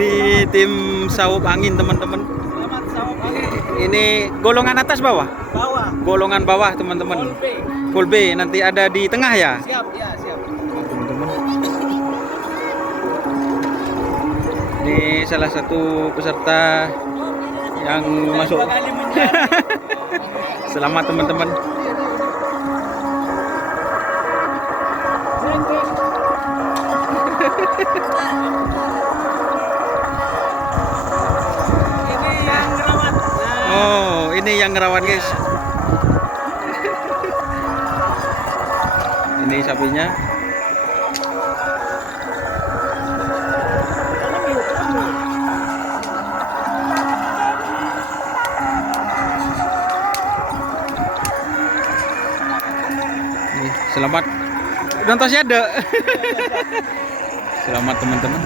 Di tim saup angin teman-teman. Selamat sawap angin. Ini golongan atas bawah? Bawah. Golongan bawah teman-teman. Full B nanti ada di tengah ya? Siap, ya siap. Teman-teman. Ini salah satu peserta yang masuk. Selamat teman-teman. Ini yang ngerawat. Oh, ini yang ngerawan guys. Ini sapinya. Nih, selamat. Udah ada. Selamat teman-teman.